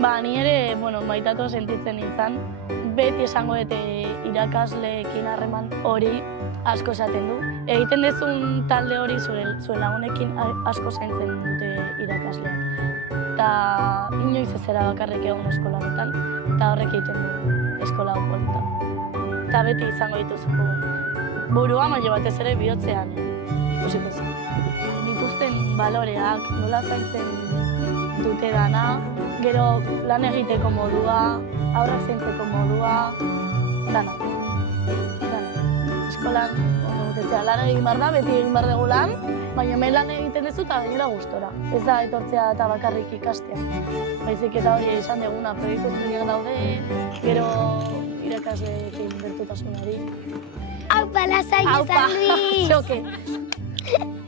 Ni ere, maitatu sentitzen nintzen. Beti esango dute irakasleekin harreman hori asko esaten du. Egiten dezun talde hori zuen lagunekin asko zaintzen dute irakasleak. Eta inoiz ez zera bakarrik egon eskola honetan, eta horrek egiten du eskola hau polita. Eta beti izango dituzuko burua, baina batez ere bihotzean ikusiko zen. Dituzten baloreak, nola zaintzen dute dana, gero lan egiteko modua, aurrak zaintzeko modua, dana. Eskolan, lan egin behar da, beti egin behar dugu lan, baina hemen lan egiten duzu eta gainera gustora. Ez da etortzea eta bakarrik ikastea. Baizik eta hori esan duguna, proiektu ezberdinak daude, gero irakasleekin gertutasunari. Aupa, lasai izan Luis! Txoke!